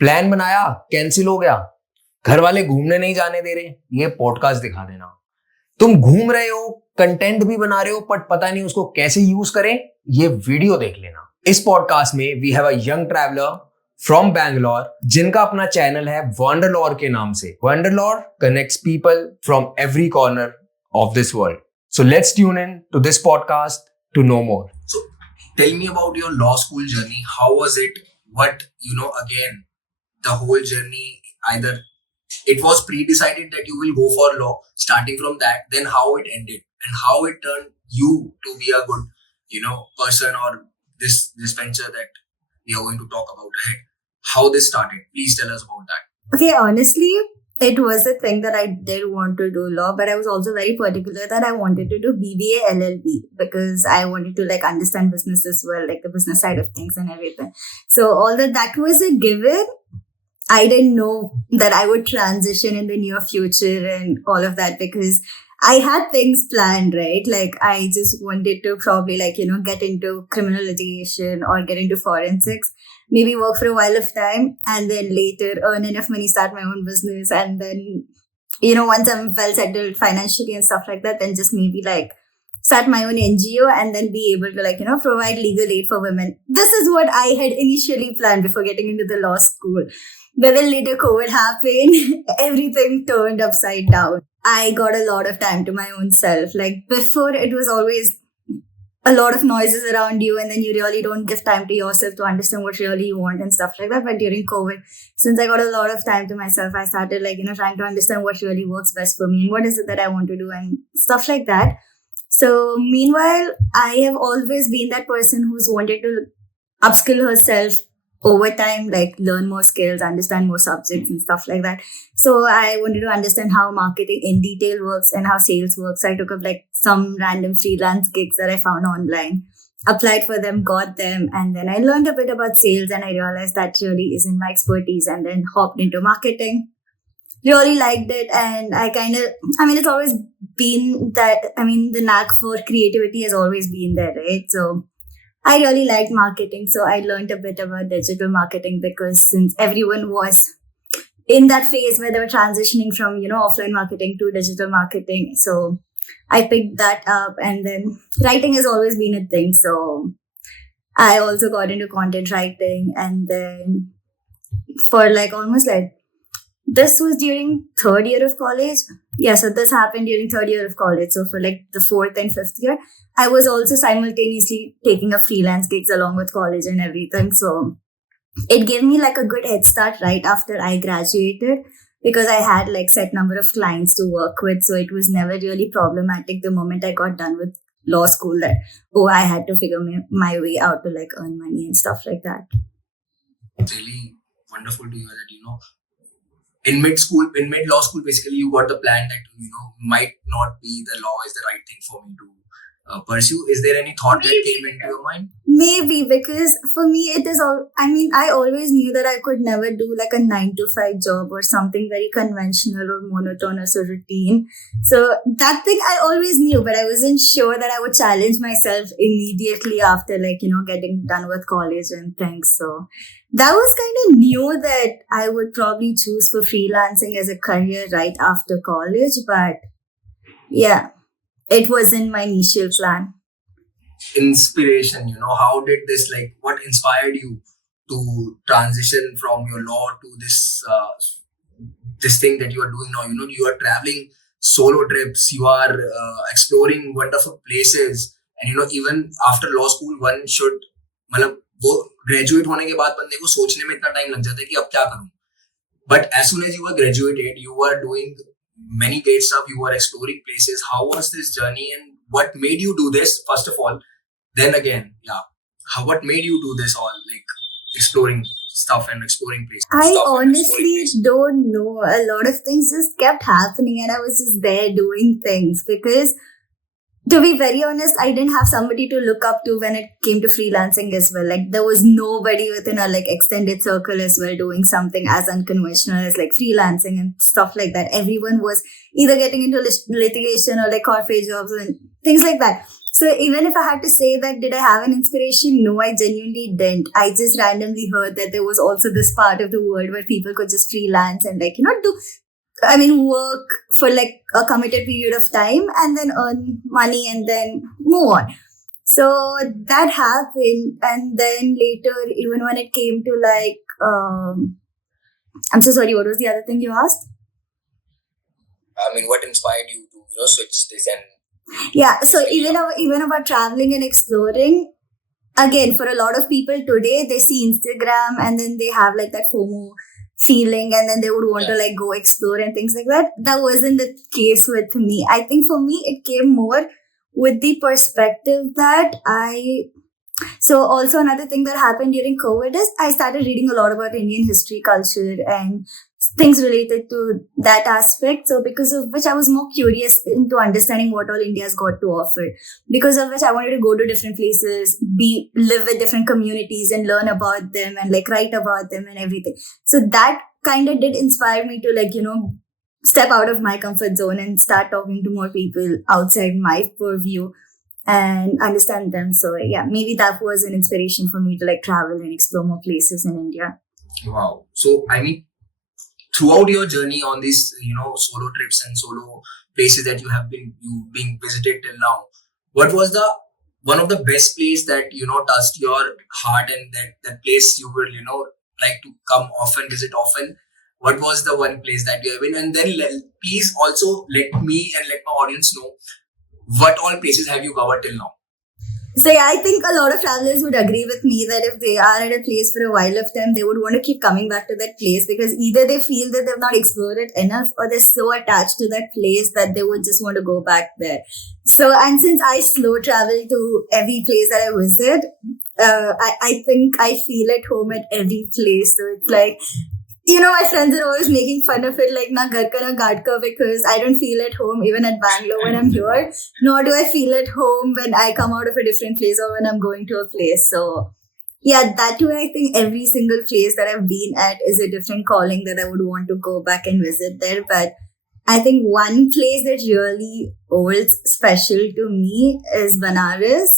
Plan बनाया, cancel हो गया, घर वाले घूमने नहीं जाने दे रहे, ये पॉडकास्ट दिखा देना। तुम घूम रहे हो, कंटेंट भी बना रहे हो, बट पता नहीं उसको कैसे यूज करें, ये वीडियो देख लेना। इस पॉडकास्ट में we have a young traveller from Bangalore जिनका अपना चैनल है वंडरलॉर के नाम से। Wanderlore connects people from every corner of this world. So let's tune in to this podcast to know more. So tell me about your law school journey. How was it? What, again, the whole journey, either it was pre-decided that you will go for law, starting from that, then how it ended and how it turned you to be a good, person, or this venture that we are going to talk about ahead. How this started. Please tell us about that. Okay, honestly, it was the thing that I did want to do law, but I was also very particular that I wanted to do BBA LLB because I wanted to understand business as well, like the business side of things and everything. So all that was a given. I didn't know that I would transition in the near future and all of that because I had things planned, right? Like I just wanted to probably get into criminal litigation or get into forensics, maybe work for a while of time and then later earn enough money, start my own business. And then, once I'm well settled financially and stuff like that, then just maybe start my own NGO and then be able to provide legal aid for women. This is what I had initially planned before getting into the law school. But then later COVID happened, everything turned upside down. I got a lot of time to my own self. Like before, it was always a lot of noises around you and then you really don't give time to yourself to understand what really you want and stuff like that. But during COVID, since I got a lot of time to myself, I started trying to understand what really works best for me and what is it that I want to do and stuff like that. So meanwhile, I have always been that person who's wanted to upskill herself over time, learn more skills, understand more subjects and stuff like that. So I wanted to understand how marketing in detail works and how sales works. I took up some random freelance gigs that I found online, applied for them, got them, and then I learned a bit about sales and I realized that really isn't my expertise, and then hopped into marketing. Really liked it, and it's always been that, the knack for creativity has always been there, right? So I really liked marketing, so I learned a bit about digital marketing because since everyone was in that phase where they were transitioning from, offline marketing to digital marketing. So I picked that up, and then writing has always been a thing. So I also got into content writing, and then for almost this was during third year of college. Yeah, so this happened during third year of college. So for the fourth and fifth year, I was also simultaneously taking up freelance gigs along with college and everything. So it gave me a good head start right after I graduated because I had set number of clients to work with. So it was never really problematic the moment I got done with law school that, I had to figure my way out to earn money and stuff like that. It's really wonderful to hear that, in mid law school, basically you got the plan that, might not be the law is the right thing for me to pursue. Is there any thought that came into your mind? Maybe, because for me it is all, I always knew that I could never do a 9-to-5 job or something very conventional or monotonous or routine. So that thing I always knew, but I wasn't sure that I would challenge myself immediately after getting done with college and things. So that was kind of new that I would probably choose for freelancing as a career right after college. But yeah, it wasn't my initial plan. Inspiration, how did this, what inspired you to transition from your law to this thing that you are doing now? You are traveling solo trips, you are exploring wonderful places, and even after law school one should, वो graduate होने के बाद बंदे को सोचने में इतना time लग जाता है कि अब क्या करूं. But as soon as you were graduated, you were doing many great stuff, you were exploring places. How was this journey and what made you do this, first of all? Then again, what made you do this all, exploring stuff and exploring places? I honestly don't know. A lot of things just kept happening and I was just there doing things because, to be very honest, I didn't have somebody to look up to when it came to freelancing as well. There was nobody within a extended circle as well doing something as unconventional as freelancing and stuff like that. Everyone was either getting into litigation or corporate jobs and things like that. So even if I had to say that, did I have an inspiration? No, I genuinely didn't. I just randomly heard that there was also this part of the world where people could just freelance and like, work for like a committed period of time and then earn money and then move on. So that happened. And then later, even when it came to like, I'm so sorry, what was the other thing you asked? I mean, what inspired you to switch this and Yeah, so even about traveling and exploring, again, for a lot of people today, they see Instagram and then they have like that FOMO feeling and then they would want to like go explore and things like that. That wasn't the case with me. I think for me, it came more with the perspective that so also another thing that happened during COVID is I started reading a lot about Indian history, culture, and things related to that aspect. So because of which I was more curious into understanding what all India's got to offer. Because of which I wanted to go to different places, live with different communities and learn about them and like write about them and everything. So that kind of did inspire me to like, step out of my comfort zone and start talking to more people outside my purview and understand them. So yeah, maybe that was an inspiration for me to like travel and explore more places in India. Wow. So I mean, throughout your journey on these, solo trips and solo places that you been visited till now, what was the one of the best place that touched your heart and that place you would like to come often, visit often? What was the one place that you have been? And then please also let me and let my audience know what all places have you covered till now. So yeah, I think a lot of travelers would agree with me that if they are at a place for a while of time, they would want to keep coming back to that place because either they feel that they've not explored it enough or they're so attached to that place that they would just want to go back there. So, and since I slow travel to every place that I visit, I think I feel at home at every place. So it's like, my friends are always making fun of it, like, na ghar ka na ghat ka, because I don't feel at home even at Bangalore when I'm here, nor do I feel at home when I come out of a different place or when I'm going to a place. So, yeah, that way I think every single place that I've been at is a different calling that I would want to go back and visit there. But I think one place that really holds special to me is Banaras.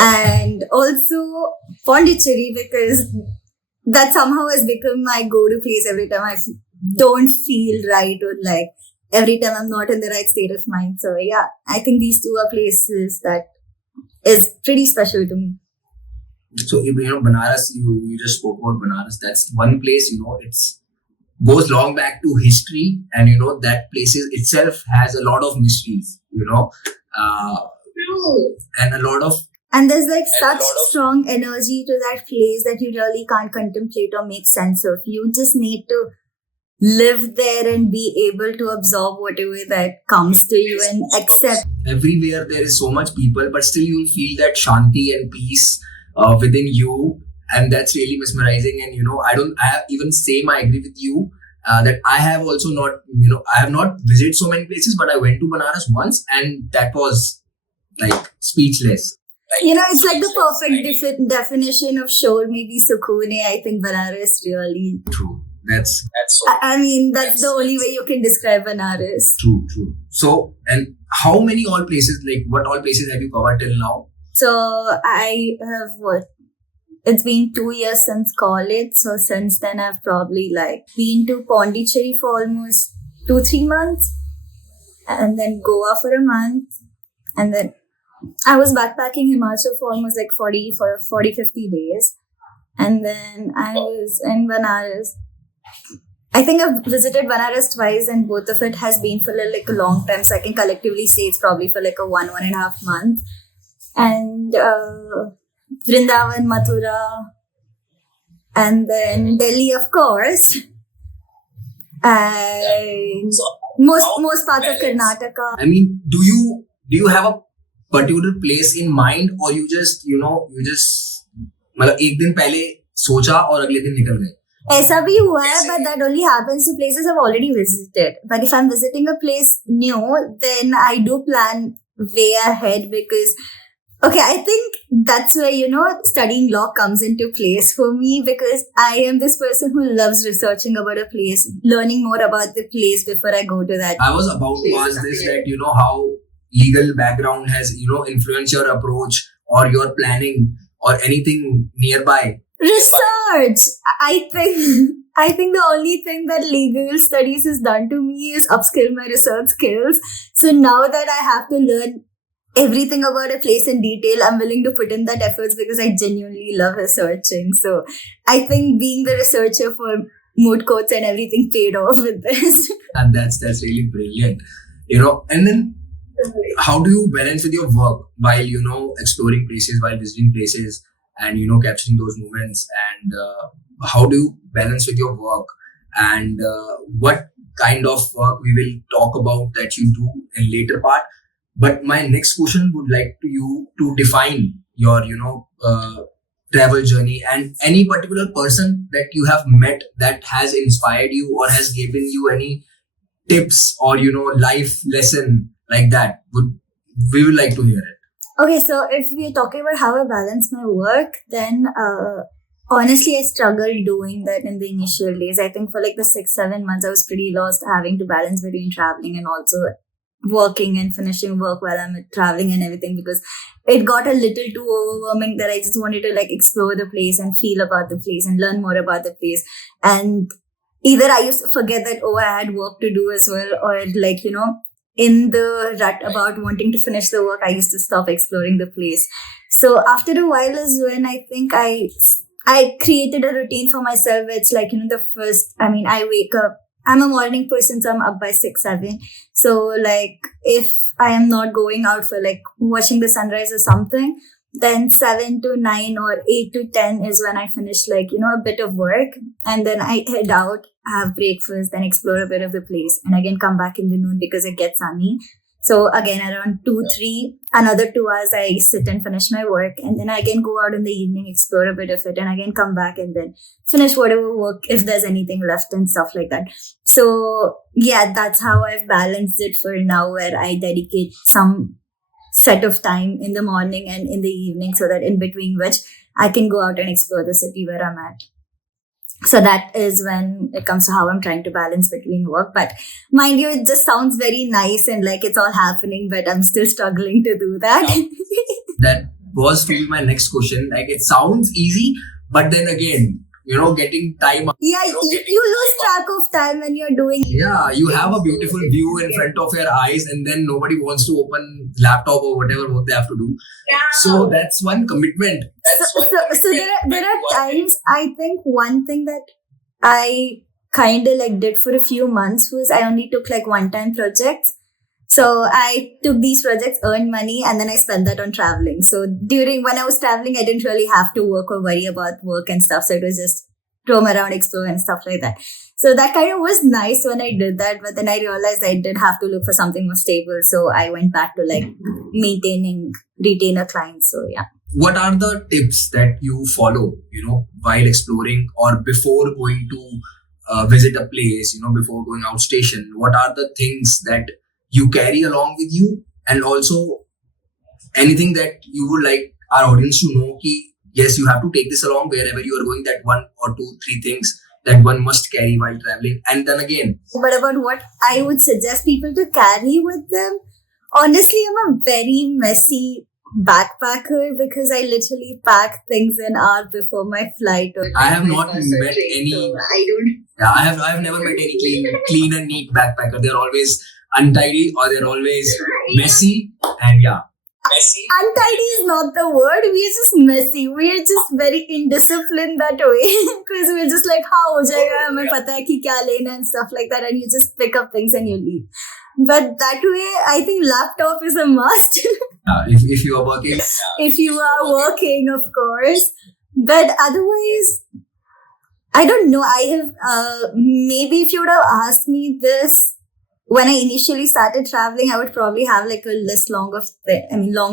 And also Pondicherry, because that somehow has become my go-to place every time I don't feel right or like every time I'm not in the right state of mind. So yeah, I think these two are places that is pretty special to me. So Banaras, you just spoke about Banaras. That's one place, it's goes long back to history, and that place itself has a lot of mysteries, and a lot of. And there's like such strong energy to that place that you really can't contemplate or make sense of. You just need to live there and be able to absorb whatever that comes to you and accept. Everywhere there is so much people, but still you'll feel that shanti and peace within you. And that's really mesmerizing. And, I agree with you that I have also not, I have not visited so many places, but I went to Banaras once and that was like speechless. It's like the perfect definition of shore maybe Sukoon. I think Banaras really true. That's so. That's the only way you can describe Banaras. True. So, and how many all places? Like, what all places have you covered till now? So I have it's been 2 years since college. So since then, I've probably like been to Pondicherry for almost 2-3 months, and then Goa for a month, and then I was backpacking Himachal for almost like 40-50 days. And then I was in Banaras. I think I've visited Banaras twice and both of it has been for like a long time. So I can collectively say it's probably for like a 1.5 month. And Vrindavan, Mathura, and then Delhi, of course. And most parts of Karnataka. I mean, do you have a particular place in mind, or you just मतलब एक दिन पहले सोचा और अगले दिन निकल गए? ऐसा भी हुआ है, but that only happens to places I've already visited. But if I'm visiting a place new, then I do plan way ahead because, okay, I think that's where, studying law comes into place for me because I am this person who loves researching about a place, learning more about the place before I go to that. I was about to ask this, that, how legal background has, influenced your approach or your planning or anything nearby? Research. I think the only thing that legal studies has done to me is upskill my research skills. So now that I have to learn everything about a place in detail, I'm willing to put in that efforts because I genuinely love researching. So I think being the researcher for mood courts and everything paid off with this. And that's really brilliant. And then how do you balance with your work while, exploring places, while visiting places and, capturing those moments? And how do you balance with your work? And what kind of work we will talk about that you do in later part. But my next question would like you to define your, travel journey and any particular person that you have met that has inspired you or has given you any tips or, life lesson like that. We would like to hear it. Okay, so if we're talking about how I balance my work, then honestly, I struggled doing that in the initial days. I think for like the 6-7 months, I was pretty lost having to balance between traveling and also working and finishing work while I'm traveling and everything, because it got a little too overwhelming that I just wanted to like explore the place and feel about the place and learn more about the place. And either I used to forget that, I had work to do as well, or like, in the rut about wanting to finish the work, I used to stop exploring the place. So after a while is when I think I created a routine for myself. It's like, I wake up, I'm a morning person, so I'm up by 6-7. So like if I am not going out for like watching the sunrise or something, then 7 to 9 or 8 to 10 is when I finish like, a bit of work. And then I head out, have breakfast, then explore a bit of the place. And again, come back in the noon because it gets sunny. So again, around 2-3, another 2 hours, I sit and finish my work. And then I again go out in the evening, explore a bit of it, and again come back and then finish whatever work, if there's anything left and stuff like that. So yeah, that's how I've balanced it for now, where I dedicate some set of time in the morning and in the evening so that in between which I can go out and explore the city where I'm at. So that is when it comes to how I'm trying to balance between work. But mind you, it just sounds very nice and like it's all happening, but I'm still struggling to do that. That was to be my next question. Like it sounds easy, but then again, getting time. Yeah, you lose track of time when you're doing. Yeah, you have a beautiful view in front of your eyes, and then nobody wants to open laptop or whatever work they have to do. Yeah. So that's one commitment. So there are times, I think one thing that I kind of like did for a few months was I only took like one-time projects. So I took these projects, earned money, and then I spent that on traveling. So when I was traveling, I didn't really have to work or worry about work and stuff. So it was just roam around, explore and stuff like that. So that kind of was nice when I did that. But then I realized I did have to look for something more stable. So I went back to like maintaining retainer clients. So yeah. What are the tips that you follow, while exploring or before going to visit a place, before going out station? What are the things that you carry along with you, and also anything that you would like our audience to know ki, yes, you have to take this along wherever you are going, that 1 or 2, 3 things that one must carry while traveling. And then again, but about what I would suggest people to carry with them, honestly, I'm a very messy backpacker because I literally pack things an hour before my flight. I have not met any. So I don't. Yeah, I have never met any clean and neat backpacker. They're always untidy or they're always messy, and yeah. Messy. Untidy is not the word. We're just messy. We're just very indisciplined that way because we're just like, how ho jayega, hame pata hai ki kya lena and stuff like that, and you just pick up things and you leave. But that way, I think laptop is a must. If you are working. If you are working, of course. But otherwise, I don't know. I have, maybe if you would have asked me this when I initially started traveling, I would probably have like a long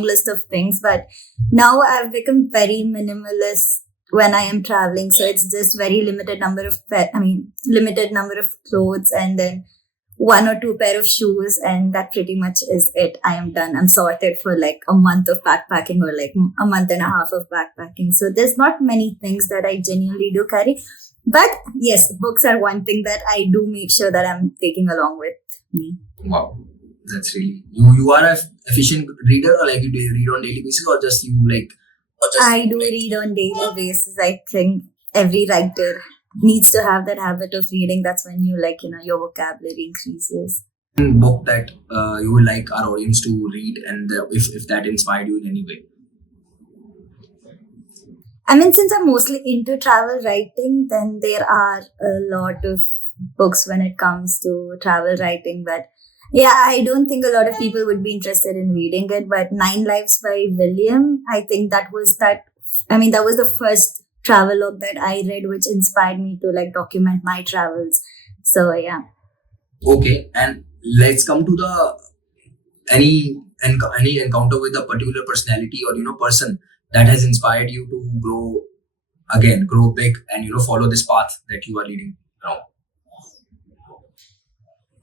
list of things. But now I've become very minimalist when I am traveling. So it's just very limited number of clothes, and then 1 or 2 pair of shoes, and that pretty much is it. I am done. I'm sorted for like a month of backpacking or like a month and a half of backpacking. So there's not many things that I genuinely do carry. But yes, books are one thing that I do make sure that I'm taking along with me. Wow. That's really you are a efficient reader, or like you do read on daily basis, or just you like. I do read on daily basis. I think every writer needs to have that habit of reading. That's when you like your vocabulary increases. Book that you would like our audience to read, and if that inspired you in any way. I mean, since I'm mostly into travel writing, then there are a lot of books when it comes to travel writing. But yeah, I don't think a lot of people would be interested in reading it. But Nine Lives by William, I think that was the first travel log that I read, which inspired me to like document my travels. So yeah. Okay, and let's come to the any encounter with a particular personality or person that has inspired you to grow big, and follow this path that you are leading now.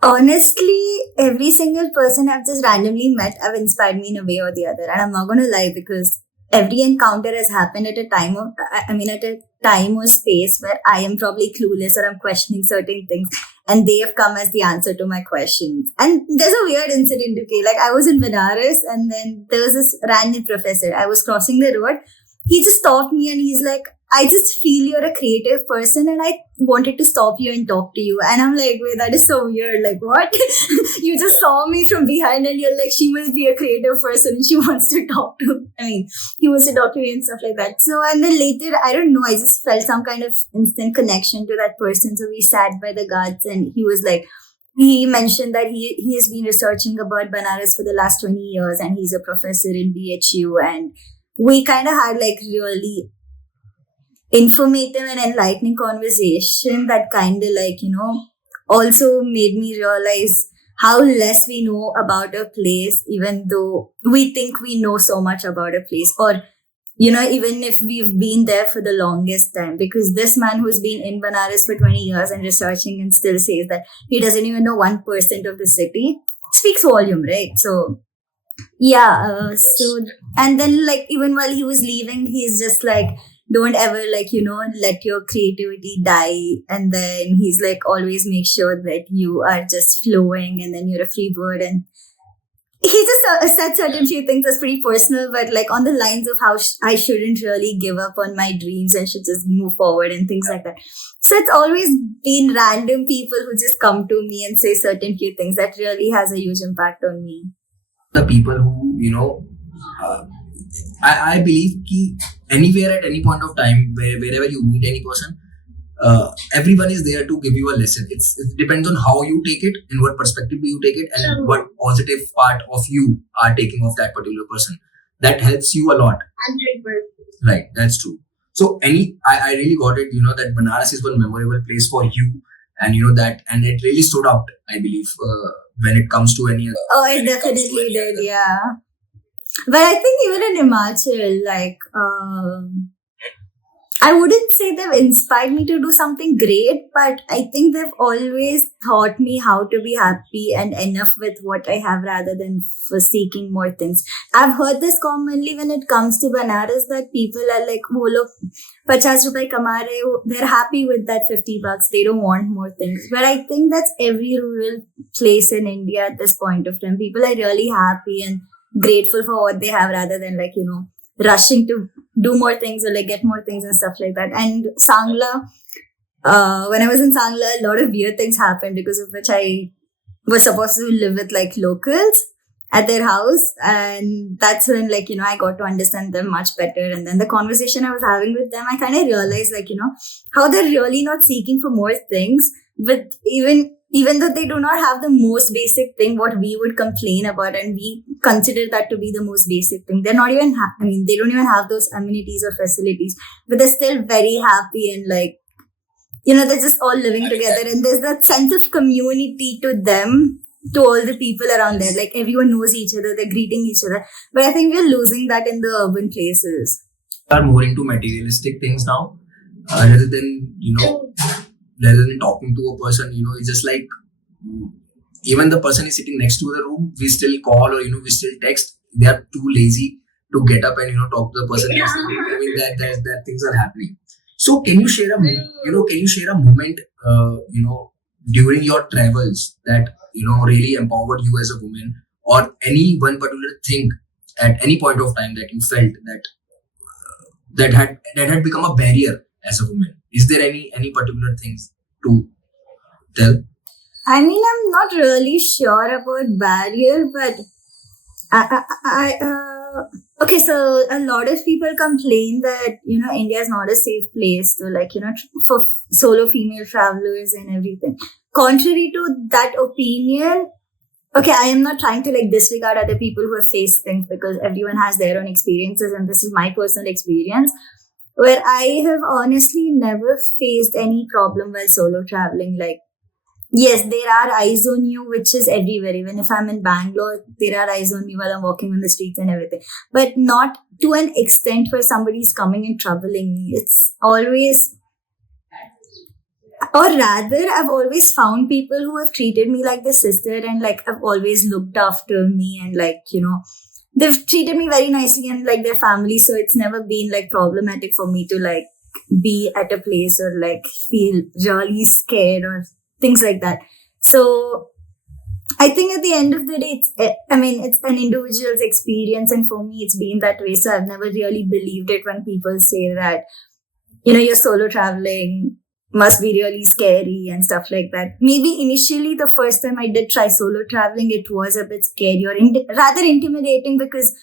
Honestly, every single person I've just randomly met have inspired me in a way or the other. And I'm not going to lie, because every encounter has happened at a time or space where I am probably clueless or I'm questioning certain things, and they have come as the answer to my questions. And there's a weird incident, okay? Like, I was in Benares, and then there was this random professor. I was crossing the road. He just stopped me and he's like, I just feel you're a creative person and I wanted to stop you and talk to you. And I'm like, wait, that is so weird. Like, what? You just saw me from behind and you're like, she must be a creative person and she wants to talk to, he wants to talk to me and stuff like that. So, and then later, I don't know, I just felt some kind of instant connection to that person. So we sat by the Ghats and he was like, he mentioned that he has been researching about Banaras for the last 20 years and he's a professor in BHU. And we kind of had like really informative and enlightening conversation that kind of like, also made me realize how less we know about a place, even though we think we know so much about a place, or, even if we've been there for the longest time. Because this man who's been in Banaras for 20 years and researching and still says that he doesn't even know 1% of the city speaks volume, right? So, yeah. And then like, even while he was leaving, he's just like, don't ever like, let your creativity die. And then he's like, always make sure that you are just flowing and then you're a free bird. And he just said certain few things that's pretty personal, but like on the lines of how I shouldn't really give up on my dreams and should just move forward and things like that. So it's always been random people who just come to me and say certain few things that really has a huge impact on me. The people who, I believe ki anywhere at any point of time, wherever you meet any person, everyone is there to give you a lesson. It depends on how you take it, in what perspective do you take it, and what positive part of you are taking of that particular person. That helps you a lot. 100%. Right, that's true. So I really got it, that Banaras is one memorable place for you, and and it really stood out, I believe, when it comes to any other. Oh, it definitely did, yeah. But I think even in Himachal, like, I wouldn't say they've inspired me to do something great, but I think they've always taught me how to be happy and enough with what I have rather than for seeking more things. I've heard this commonly when it comes to Banaras, that people are like, wo log 50 rupai kama rahe ho, they're happy with that $50. They don't want more things. But I think that's every rural place in India at this point of time. People are really happy and grateful for what they have rather than like, rushing to do more things or like get more things and stuff like that. And Sangla, when I was in Sangla, a lot of weird things happened because of which I was supposed to live with like locals at their house. And that's when like, I got to understand them much better. And then the conversation I was having with them, I kind of realized like, how they're really not seeking for more things, but even though they do not have the most basic thing, what we would complain about, and we consider that to be the most basic thing. They're not even, they don't even have those amenities or facilities, but they're still very happy and like, they're just all living together. And there's that sense of community to them, to all the people around there. Like everyone knows each other, they're greeting each other. But I think we're losing that in the urban places. We are more into materialistic things now, rather than talking to a person, it's just like, even the person is sitting next to the room, we still call or, we still text. They are too lazy to get up and, talk to the person next to them. That things are happening. So can you share a moment, during your travels that really empowered you as a woman, or any one particular thing at any point of time that you felt that had become a barrier as a woman? Is there any particular things to tell? I mean, I'm not really sure about barrier, but okay, so a lot of people complain that, India is not a safe place to for solo female travelers and everything. Contrary to that opinion, okay, I am not trying to disregard other people who have faced things, because everyone has their own experiences, and this is my personal experience, where I have honestly never faced any problem while solo traveling. Yes, there are eyes on you, which is everywhere. Even if I'm in Bangalore, there are eyes on me while I'm walking on the streets and everything. But not to an extent where somebody's coming and troubling me. It's always, or rather, I've always found people who have treated me like their sister, and I've always looked after me, and they've treated me very nicely, and their family. So it's never been problematic for me to be at a place or feel really scared or things like that. So I think at the end of the day, it's an individual's experience, and for me, it's been that way. So I've never really believed it when people say that, you're solo traveling must be really scary and stuff like that. Maybe initially, the first time I did try solo traveling, it was a bit scary or rather intimidating, because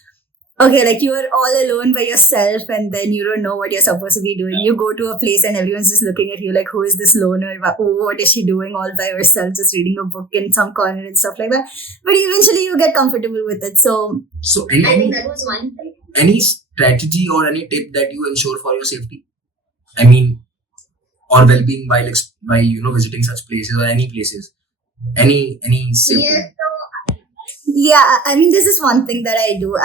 okay, you are all alone by yourself, and then you don't know what you're supposed to be doing. You go to a place and everyone's just looking at you who is this loner? What is she doing all by herself, just reading a book in some corner and stuff like that. But eventually you get comfortable with it. So I think that was one thing. Any strategy or any tip that you ensure for your safety? I mean, or well-being while visiting such places or any places? Any safety? Yeah, I mean, this is one thing that I do.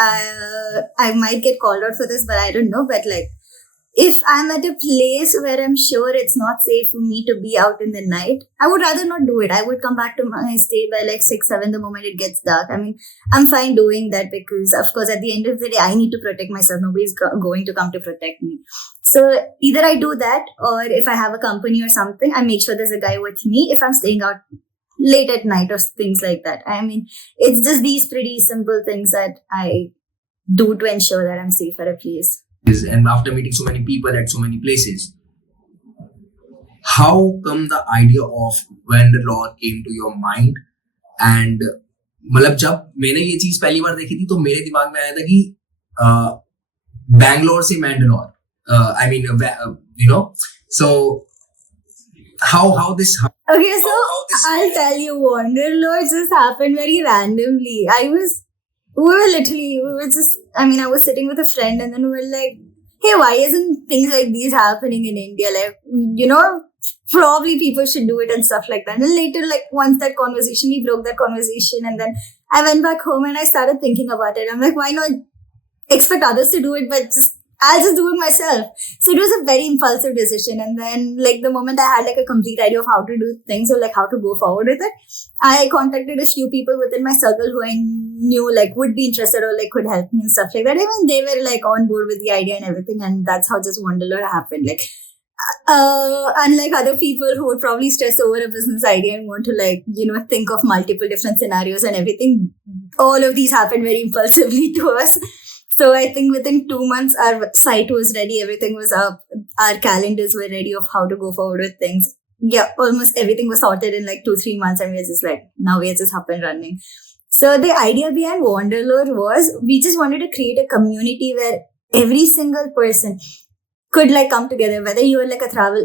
I might get called out for this, but I don't know. But if I'm at a place where I'm sure it's not safe for me to be out in the night, I would rather not do it. I would come back to my stay by 6, 7 the moment it gets dark. I mean, I'm fine doing that, because of course at the end of the day, I need to protect myself. Nobody's going to come to protect me. So either I do that, or if I have a company or something, I make sure there's a guy with me if I'm staying out late at night or things like that. I mean, it's just these pretty simple things that I do to ensure that I'm safe at a place. And after meeting so many people at so many places, how come the idea of Wanderlore came to your mind? And जब मैंने ये चीज पहली बार देखी थी, तो मेरे दिमाग में आया था कि बैंगलोर से मैंडलोर. I mean, so how this happened? Okay, so I'll tell you, Wanderlore just happened very randomly. I was sitting with a friend, and then we were like, hey, why isn't things like these happening in India? Probably people should do it and stuff like that. And later, once we broke that conversation, and then I went back home and I started thinking about it. I'm like, why not expect others to do it, but I'll just do it myself. So it was a very impulsive decision. And then the moment I had a complete idea of how to do things, or how to go forward with it, I contacted a few people within my circle who I knew would be interested or could help me and stuff like that. Even they were on board with the idea and everything. And that's how just Wanderlore happened. Unlike other people who would probably stress over a business idea and want to think of multiple different scenarios and everything, all of these happened very impulsively to us. So I think within 2 months, our site was ready. Everything was up. Our calendars were ready of how to go forward with things. Yeah, almost everything was sorted in 2-3 months. And we were just now we are just up and running. So the idea behind Wanderlore was, we just wanted to create a community where every single person could come together, whether you're a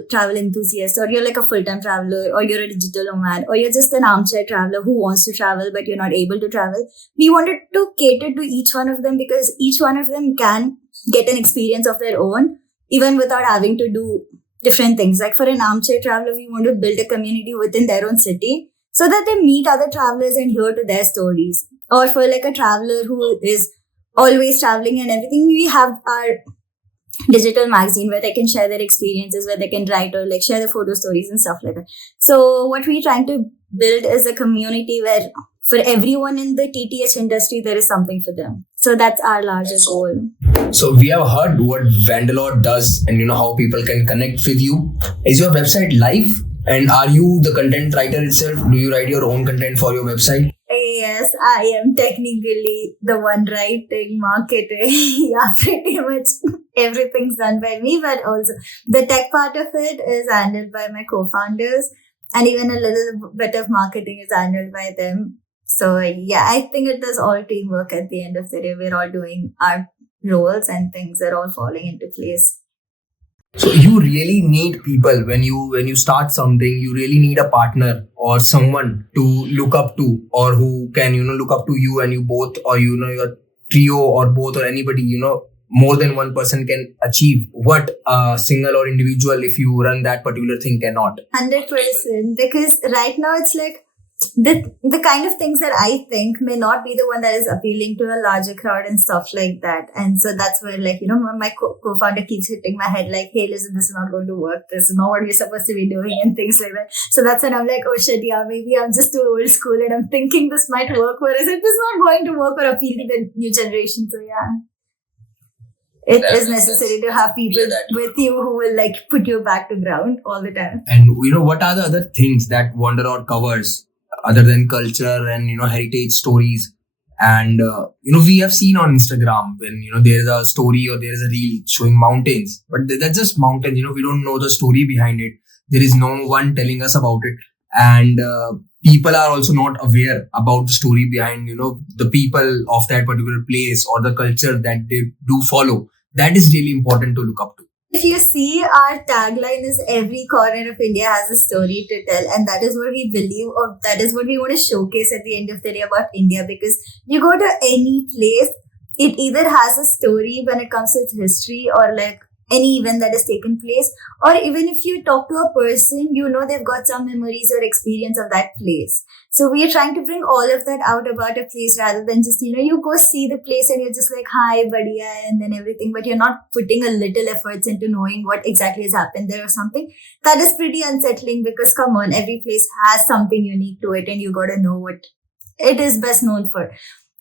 travel enthusiast, or you're a full-time traveler, or you're a digital nomad, or you're just an armchair traveler who wants to travel but you're not able to travel. We wanted to cater to each one of them, because each one of them can get an experience of their own, even without having to do different things. For an armchair traveler, we want to build a community within their own city so that they meet other travelers and hear to their stories. Or for a traveler who is always traveling and everything, we have our digital magazine where they can share their experiences, where they can write or share their photo stories and stuff like that. So what we're trying to build is a community where for everyone in the TTH industry, there is something for them. So that's our larger goal. So we have heard what Wanderlore does, and how people can connect with you. Is your website live? And are you the content writer itself? Do you write your own content for your website? Yes, I am technically the one writing, marketing. Yeah, pretty much everything's done by me, but also the tech part of it is handled by my co-founders, and even a little bit of marketing is handled by them. So yeah, I think it is all teamwork at the end of the day. We're all doing our roles and things are all falling into place. So you really need people when you start something. You really need a partner or someone to look up to, or who can look up to you, and you both, or your trio, or both, or anybody, more than one person can achieve what a single or individual, if you run that particular thing, cannot. 100%. Because right now it's like the kind of things that I think may not be the one that is appealing to a larger crowd and stuff like that. And so that's where, like, my co-founder keeps hitting my head like, hey, listen, this is not going to work. This is not what we're supposed to be doing, and things like that. So that's when I'm like, oh shit, yeah, maybe I'm just too old school and I'm thinking this might work. Whereas it is not going to work or appeal to the new generation. So yeah. It is necessary to have people with you who will like put you back to ground all the time. And what are the other things that Wonderlord covers other than culture and heritage stories? And we have seen on Instagram when there is a story or there is a reel showing mountains, but that's just mountains. We don't know the story behind it. There is no one telling us about it, and people are also not aware about the story behind the people of that particular place or the culture that they do follow. That is really important to look up to. If you see, our tagline is every corner of India has a story to tell, and that is what we believe, or that is what we want to showcase at the end of the day about India. Because you go to any place, it either has a story when it comes to its history, or like any event that has taken place, or even if you talk to a person, they've got some memories or experience of that place. So we are trying to bring all of that out about a place, rather than just, you go see the place and you're just like, hi, badhiya, and then everything, but you're not putting a little efforts into knowing what exactly has happened there or something. That is pretty unsettling, because come on, every place has something unique to it and you got to know what it is best known for.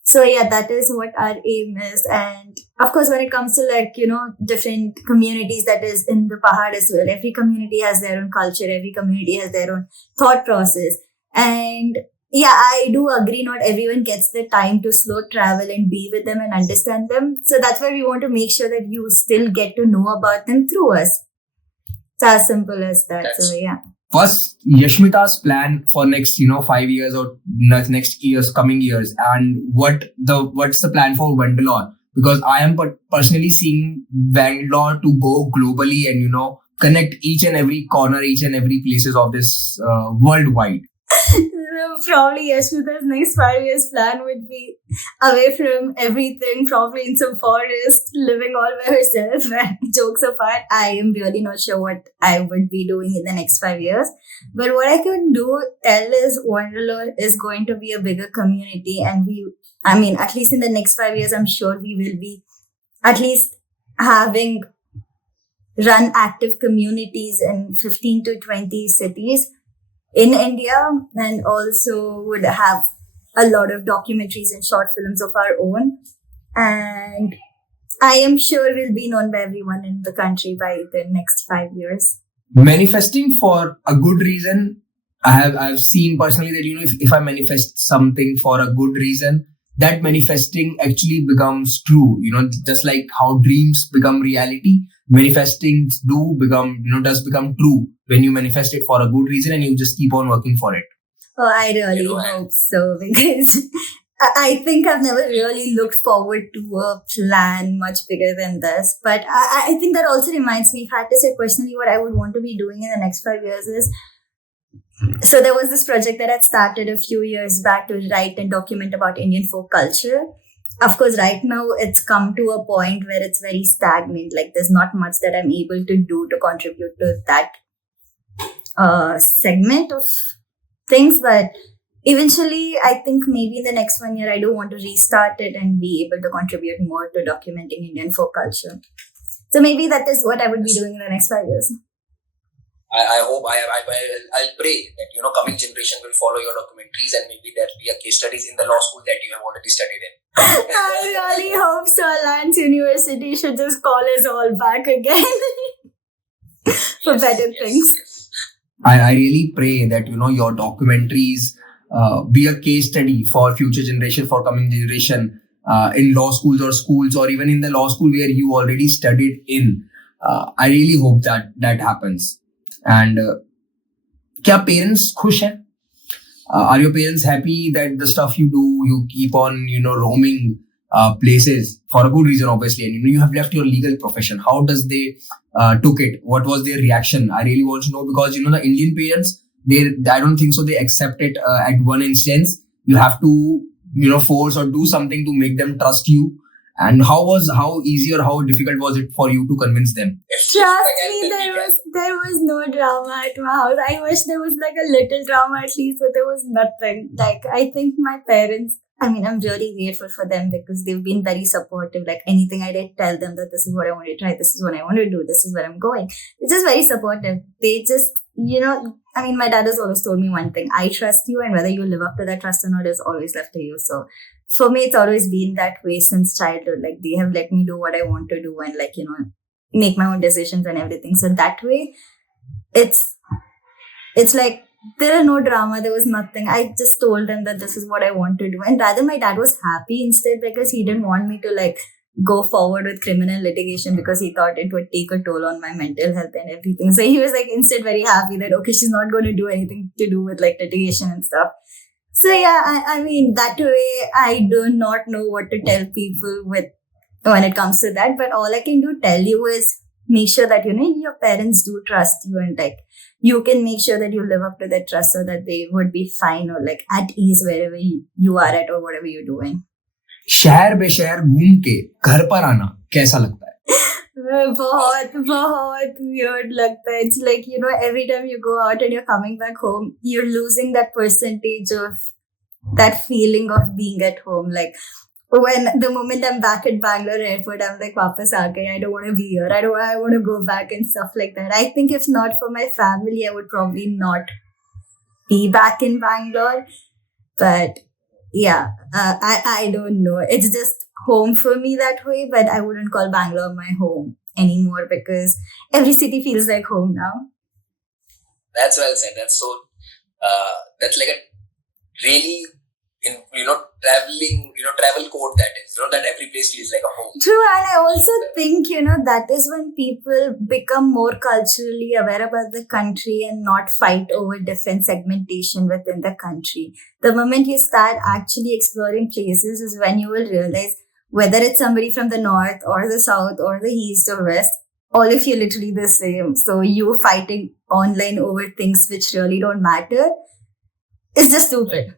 So yeah, that is what our aim is. And of course, when it comes to different communities that is in the Pahad as well, every community has their own culture, every community has their own thought process. And yeah, I do agree, not everyone gets the time to slow travel and be with them and understand them. So that's why we want to make sure that you still get to know about them through us. It's as simple as that. So yeah. First, Yashmita's plan for next 5 years or next years, coming years, and what's the plan for Wonderlord? Because I am personally seeing Bangalore to go globally and connect each and every corner, each and every places of this worldwide. Probably Yashmita's next 5 years plan would be away from everything, probably in some forest, living all by herself. And jokes apart, I am really not sure what I would be doing in the next 5 years. But what I can tell is Wonderlord is going to be a bigger community, and at least in the next 5 years, I'm sure we will be at least having run active communities in 15 to 20 cities in India, and also would have a lot of documentaries and short films of our own. And I am sure we'll be known by everyone in the country by the next 5 years. Manifesting for a good reason. I've seen personally that if I manifest something for a good reason, that manifesting actually becomes true. Just like how dreams become reality, manifesting does become true when you manifest it for a good reason and you just keep on working for it. Oh, I really hope so, because I think I've never really looked forward to a plan much bigger than this. But I think that also reminds me, if I had to say personally what I would want to be doing in the next 5 years is, so there was this project that had started a few years back to write and document about Indian folk culture. Of course, right now it's come to a point where it's very stagnant. Like, there's not much that I'm able to do to contribute to that segment of things. But eventually, I think maybe in the next 1 year, I do want to restart it and be able to contribute more to documenting Indian folk culture. So maybe that is what I would be doing in the next 5 years. I hope, I'll pray that, coming generation will follow your documentaries, and maybe there'll be a case studies in the law school that you have already studied in. I really hope so. Alliance University should just call us all back again for better things. Yes. I really pray that your documentaries be a case study for future generation, for coming generation, in law schools or schools, or even in the law school where you already studied in. I really hope that happens. And क्या parents खुश हैं? Are your parents happy that the stuff you do, you keep on roaming places for a good reason, obviously, and you have left your legal profession? How does they took it? What was their reaction? I really want to know, because the Indian parents, I don't think so they accept it at one instance. You have to force or do something to make them trust you. And how easy or how difficult was it for you to convince them? Trust me, there was no drama at my house. I wish there was like a little drama at least, but there was nothing. Like, I think my parents, I mean, I'm really grateful for them because they've been very supportive. Like, anything I did, tell them that this is what I want to try, this is what I want to do, this is where I'm going. It's just very supportive. They just, I mean, my dad has always told me one thing: I trust you, and whether you live up to that trust or not is always left to you. So for me, it's always been that way since childhood. Like, they have let me do what I want to do and make my own decisions and everything. So that way, it's like there are no drama. There was nothing. I just told them that this is what I want to do, and rather my dad was happy instead, because he didn't want me to go forward with criminal litigation, because he thought it would take a toll on my mental health and everything. So he was instead very happy that okay, she's not going to do anything to do with litigation and stuff. So yeah, I mean, that way I do not know what to tell people when it comes to that. But all I can tell you is make sure that your parents do trust you, and you can make sure that you live up to that trust, so that they would be fine or at ease wherever you are at or whatever you're doing. शहर बेशहर घूम के घर पर आना कैसा लगता है? बहुत weird लगता है. It's like, every time you go out and you're coming back home, you're losing that percentage of that feeling of being at home. Like, when the moment I'm back at Bangalore airport, I'm like, वापस आ गए, I don't want to be here, I want to go back and stuff like that. I think if not for my family, I would probably not be back in Bangalore. But yeah, I don't know. It's just home for me that way, but I wouldn't call Bangalore my home anymore, because every city feels like home now. That's well said. That's so. That's like a really, travel code that is. That every place feels like a home. True, and I also think that is when people become more culturally aware about the country and not fight over different segmentation within the country. The moment you start actually exploring places is when you will realize whether it's somebody from the north or the south or the east or west, all of you are literally the same. So you fighting online over things which really don't matter is just stupid.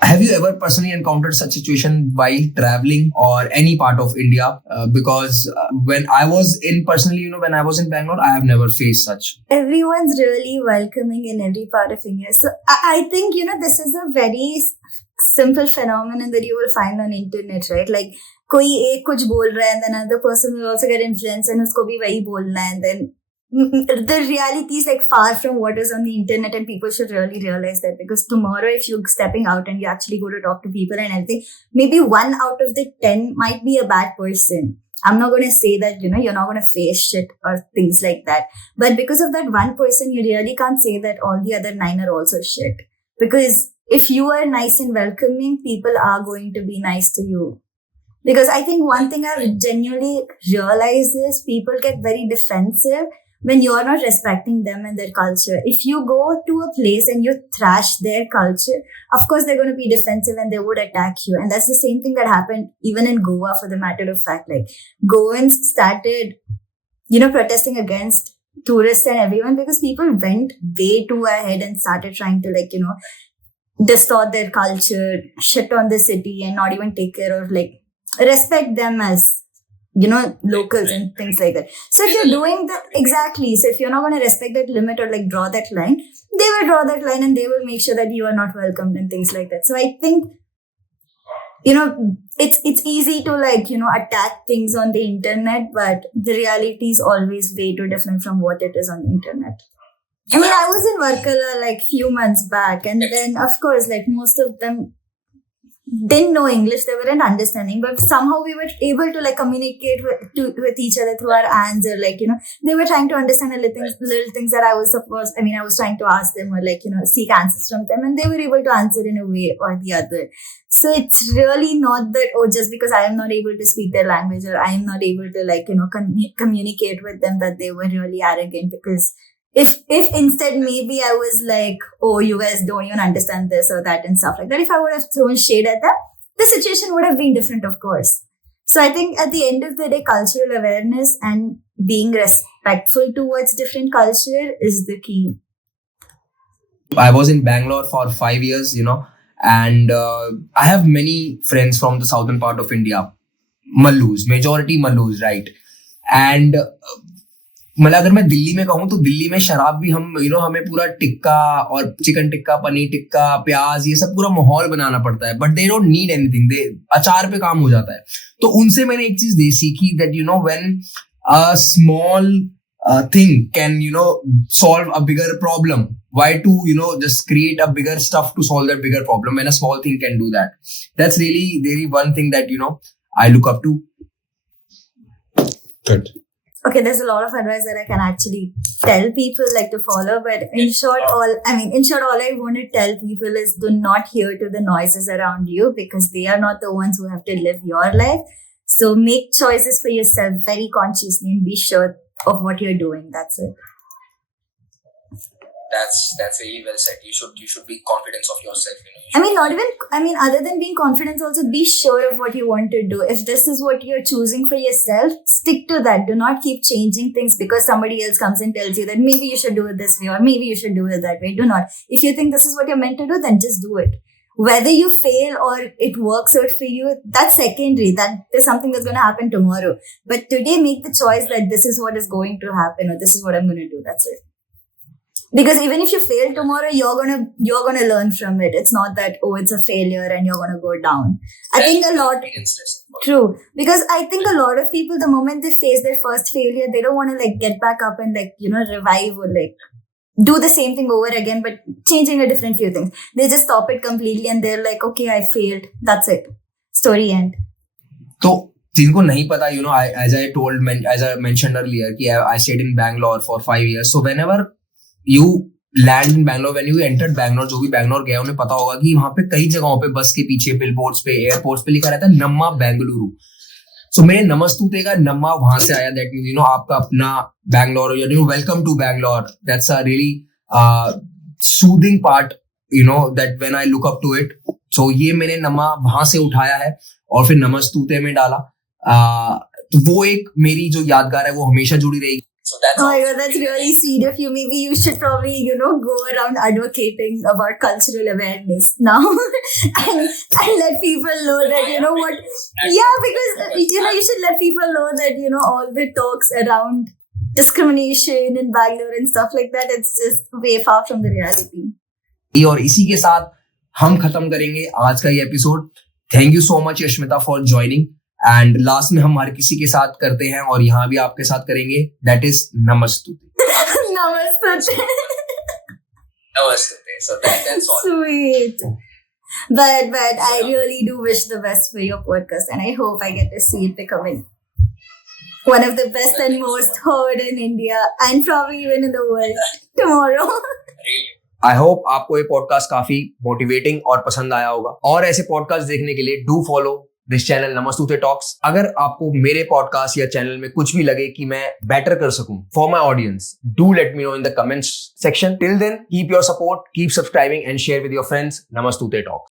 Have you ever personally encountered such situation while traveling or any part of India? Because when I was in Bangalore, I have never faced such. Everyone's really welcoming in every part of India. So I think, this is a very simple phenomenon that you will find on internet, right? Like, कोई एक कुछ बोल रहा है and then another person will also get influenced and उसको भी वही बोलना है, and then the reality is far from what is on the internet, and people should really realize that, because tomorrow if you're stepping out and you actually go to talk to people and everything, maybe 1 out of the 10 might be a bad person. I'm not going to say that, you're not going to face shit or things like that. But because of that one person, you really can't say that all the other 9 are also shit. Because if you are nice and welcoming, people are going to be nice to you. Because I think one thing I've genuinely realized is people get very defensive when you're not respecting them and their culture. If you go to a place and you thrash their culture, of course they're going to be defensive and they would attack you. And that's the same thing that happened even in Goa, for the matter of fact. Like, Goans started, protesting against tourists and everyone, because people went way too ahead and started trying to distort their culture, shit on the city, and not even take care of respect them as locals and things like that. So if you're doing that, exactly, so if you're not going to respect that limit or draw that line, they will draw that line and they will make sure that you are not welcomed and things like that. So I think it's easy to attack things on the internet, but the reality is always way too different from what it is on the internet. I mean, I was in Varkala few months back, and then of course most of them didn't know English, they weren't understanding, but somehow we were able to like communicate with each other through our hands, or like, they were trying to understand little things that I was trying to ask them, or like, seek answers from them, and they were able to answer in a way or the other. So it's really not that, just because I am not able to speak their language, or I am not able to like, communicate with them, that they were really arrogant. Because if instead maybe I was like, oh, you guys don't even understand this or that and stuff like that, if I would have thrown shade at them, the situation would have been different, of course. So I think at the end of the day, cultural awareness and being respectful towards different culture is the key. I was in Bangalore for 5 years, and I have many friends from the southern part of India, Mallus, majority Mallus, right? And मतलब अगर मैं दिल्ली में कहूँ तो दिल्ली में शराब भी हम हमें पूरा टिक्का और चिकन टिक्का, पनीर टिक्का, प्याज, ये सब पूरा माहौल बनाना पड़ता है, but they don't need anything, they अचार पे काम हो जाता है. तो उनसे मैंने एक चीज सीखी that when a small thing can solve a bigger problem, why to just create a bigger stuff to solve that bigger problem when a small thing can do that. That's really one thing that I look up to. Good. Okay, there's a lot of advice that I can actually tell people like to follow, but in short, all I want to tell people is do not hear to the noises around you, because they are not the ones who have to live your life. So make choices for yourself very consciously and be sure of what you're doing. That's it. That's very well said. You should be confident of yourself. Other than being confident, also be sure of what you want to do. If this is what you're choosing for yourself, stick to that. Do not keep changing things because somebody else comes and tells you that maybe you should do it this way or maybe you should do it that way. Do not. If you think this is what you're meant to do, then just do it. Whether you fail or it works out for you, that's secondary. That is something that's going to happen tomorrow. But today, make the choice that this is what is going to happen, or this is what I'm going to do. That's it. Because even if you fail tomorrow, you're gonna learn from it. It's not that, it's a failure and you're gonna go down. I think a lot. True. Because I think a lot of people, the moment they face their first failure, they don't want to like get back up and like, revive or like do the same thing over again, but changing a different few things. They just stop it completely and they're like, okay, I failed. That's it. Story end. So, जिनको नहीं पता, as I mentioned earlier, I stayed in Bangalore for 5 years. So whenever you land in Bangalore, when you entered Bangalore, जो भी Bangalore गया उन्हें पता होगा कि वहाँ पे कई जगहों पे बस के पीछे बिलबोर्ड्स पे, एयरपोर्ट्स पे लिखा रहता है नम्मा बेंगलुरु. सो मेरे नमस्तुते का नम्मा वहां से आया. दैट मींस आपका अपना Bangalore, welcome to Bangalore. That's a really soothing part, that when I look up to it. So ये मैंने नम्मा वहां से उठाया है और फिर नमस्तुते में डाला. तो वो एक मेरी जो यादगार है वो हमेशा जुड़ी रहेगी. So that's oh my god, that's really sweet of you. Maybe you should probably, go around advocating about cultural awareness now and let people know that, what. Yeah, because, you should let people know that, all the talks around discrimination in Bangalore and stuff like that, it's just way far from the reality. और इसी के साथ हम खत्म करेंगे आज का ये episode. Thank you so much Yashmita for joining. And last में हम हर किसी के साथ करते हैं और यहाँ भी आपके साथ करेंगे. That is Namastute. Namaste. So that's all. Sweet. But I really do wish the best for your podcast, and I hope I get to see it becoming one of the best and most heard in India and probably even in the world tomorrow. I hope आपको ये podcast काफी motivating और पसंद आया होगा. और ऐसे podcast देखने के लिए do follow this channel Namastute talks. अगर आपको मेरे पॉडकास्ट या चैनल में कुछ भी लगे कि मैं बेटर कर सकूं for my audience, do let me know in the comments section. Till then keep your support, keep subscribing and share with your friends. Namastute talks.